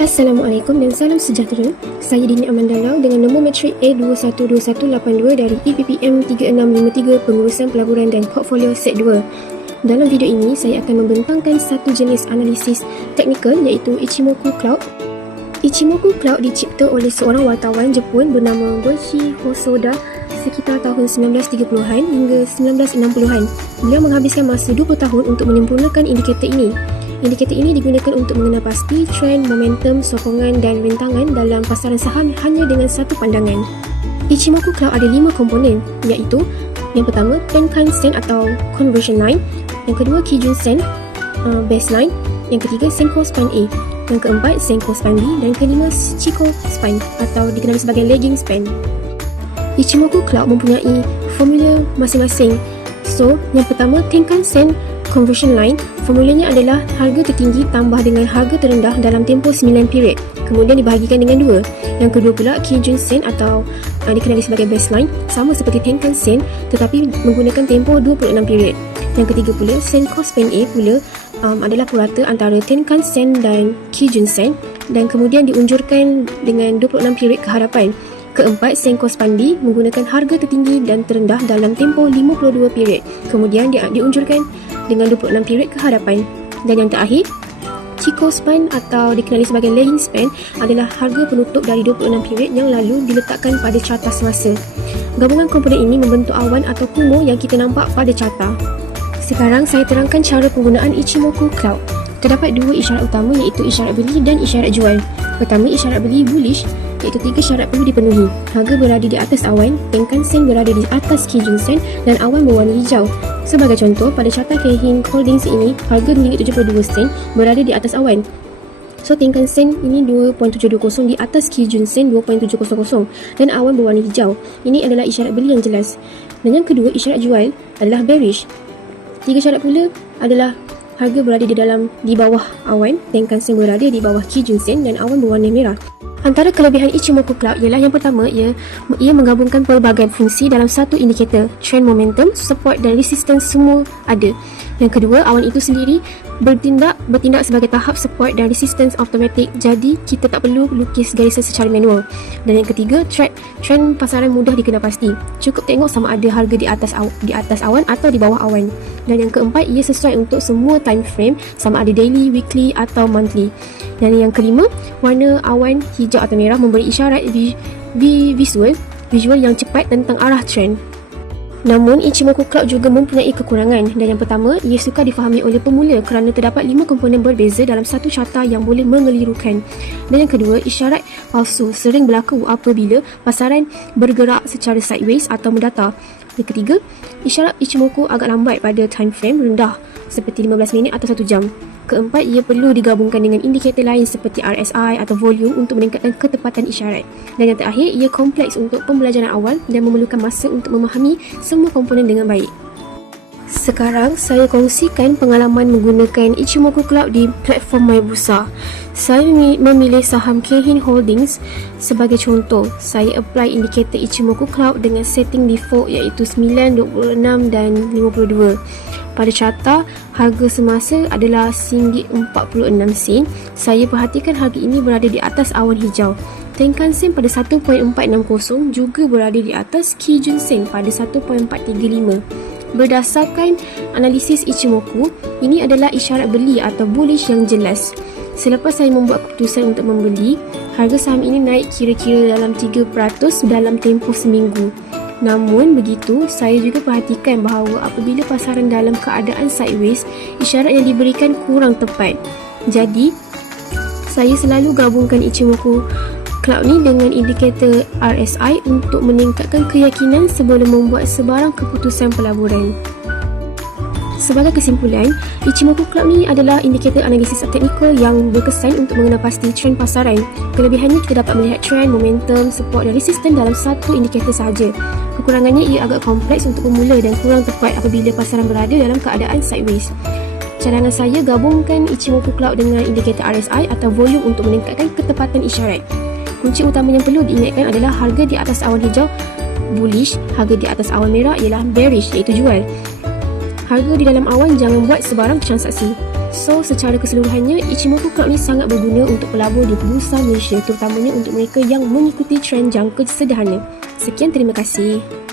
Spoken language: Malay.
Assalamualaikum dan salam sejahtera. Saya Dini Amanda Lau dengan nombor matrik A212182 dari EPPM 3653 Pengurusan Pelaburan dan Portfolio Set 2. Dalam video ini, saya akan membentangkan satu jenis analisis teknikal iaitu Ichimoku Cloud. Ichimoku Cloud dicipta oleh seorang wartawan Jepun bernama Goichi Hosoda sekitar tahun 1930-an hingga 1960-an. Beliau menghabiskan masa 20 tahun untuk menyempurnakan indikator ini. Indikator ini digunakan untuk mengenal pasti trend, momentum, sokongan dan rintangan dalam pasaran saham hanya dengan satu pandangan. Ichimoku Cloud ada 5 komponen iaitu yang pertama Tenkan Sen atau Conversion Line, yang kedua Kijun Sen, Baseline, yang ketiga Senko Span A, yang keempat Senko Span B dan kelima Chikou Span atau dikenali sebagai Lagging Span. Ichimoku Cloud mempunyai formula masing-masing. So, yang pertama Tenkan Sen Conversion Line, formulanya adalah harga tertinggi tambah dengan harga terendah dalam tempoh 9 period, kemudian dibahagikan dengan 2. Yang kedua pula Kijun Sen atau dikenali sebagai baseline, sama seperti Tenkan Sen tetapi menggunakan tempoh 26 period. Yang ketiga pula Senko Span A pula adalah purata antara Tenkan Sen dan Kijun Sen dan kemudian diunjurkan dengan 26 period ke hadapan. Keempat, Senko Span B menggunakan harga tertinggi dan terendah dalam tempoh 52 period, kemudian diunjurkan dengan 26 period ke hadapan. Dan yang terakhir, Chikou Span atau dikenali sebagai Lagging Span adalah harga penutup dari 26 period yang lalu diletakkan pada carta semasa. Gabungan komponen ini membentuk awan atau kumo yang kita nampak pada carta. Sekarang saya terangkan cara penggunaan Ichimoku Cloud. Terdapat 2 isyarat utama iaitu isyarat beli dan isyarat jual. Pertama, isyarat beli bullish iaitu 3 syarat perlu dipenuhi. Harga berada di atas awan, Tenkan Sen berada di atas Kijun Sen dan awan berwarna hijau. Sebagai contoh, pada carta Keihin Holdings ini, harga RM2.72 berada di atas awan. So, Tenkan Sen ini 2.720 di atas Kijun Sen 2.700 dan awan berwarna hijau. Ini adalah isyarat beli yang jelas. Dan yang kedua, isyarat jual adalah bearish. 3 syarat pula adalah harga berada di bawah awan, Tenkan Sen berada di bawah Kijun Sen dan awan berwarna merah. Antara kelebihan Ichimoku Cloud ialah yang pertama, ia menggabungkan pelbagai fungsi dalam satu indikator. Trend, momentum, support dan resistance semua ada. Yang kedua, awan itu sendiri bertindak sebagai tahap support dan resistance automatik, jadi kita tak perlu lukis garisan secara manual. Dan yang ketiga, trend pasaran mudah dikenal pasti. Cukup tengok sama ada harga di atas awan atau di bawah awan. Dan yang keempat, ia sesuai untuk semua time frame, sama ada daily, weekly atau monthly. Dan yang kelima, warna awan hijau atau merah memberi isyarat visual yang cepat tentang arah trend. Namun, Ichimoku Cloud juga mempunyai kekurangan, dan yang pertama, ia sukar difahami oleh pemula kerana terdapat 5 komponen berbeza dalam satu carta yang boleh mengelirukan. Dan yang kedua, isyarat palsu sering berlaku apabila pasaran bergerak secara sideways atau mendatar. Yang ketiga, isyarat Ichimoku agak lambat pada time frame rendah seperti 15 minit atau 1 jam. Keempat, ia perlu digabungkan dengan indikator lain seperti RSI atau volume untuk meningkatkan ketepatan isyarat. Dan yang terakhir, ia kompleks untuk pembelajaran awal dan memerlukan masa untuk memahami semua komponen dengan baik. Sekarang, saya kongsikan pengalaman menggunakan Ichimoku Cloud di platform MyBursa. Saya memilih saham Keihin Holdings sebagai contoh. Saya apply indikator Ichimoku Cloud dengan setting default iaitu 9, 26 dan 52. Pada carta, harga semasa adalah RM46. Saya perhatikan harga ini berada di atas awan hijau. Tenkan Sen pada 1.460 juga berada di atas Kijun Sen pada 1.435. Berdasarkan analisis Ichimoku, ini adalah isyarat beli atau bullish yang jelas. Selepas saya membuat keputusan untuk membeli, harga saham ini naik kira-kira dalam 3% dalam tempoh seminggu. Namun begitu, saya juga perhatikan bahawa apabila pasaran dalam keadaan sideways, isyarat yang diberikan kurang tepat. Jadi, saya selalu gabungkan Ichimoku Cloud ni dengan indikator RSI untuk meningkatkan keyakinan sebelum membuat sebarang keputusan pelaburan. Sebagai kesimpulan, Ichimoku Cloud ni adalah indikator analisis teknikal yang berkesan untuk mengenal pasti trend pasaran. Kelebihannya, kita dapat melihat trend, momentum, support dan resistance dalam satu indikator sahaja. Kekurangannya, ia agak kompleks untuk pemula dan kurang tepat apabila pasaran berada dalam keadaan sideways. Cadangan saya, gabungkan Ichimoku Cloud dengan indikator RSI atau volume untuk meningkatkan ketepatan isyarat. Kunci utama yang perlu diingatkan adalah harga di atas awan hijau bullish, harga di atas awan merah ialah bearish iaitu jual. Harga di dalam awan jangan buat sebarang transaksi. So, secara keseluruhannya, Ichimoku Club ni sangat berguna untuk pelabur di Bursa Malaysia, terutamanya untuk mereka yang mengikuti trend jangka sederhana. Sekian, terima kasih.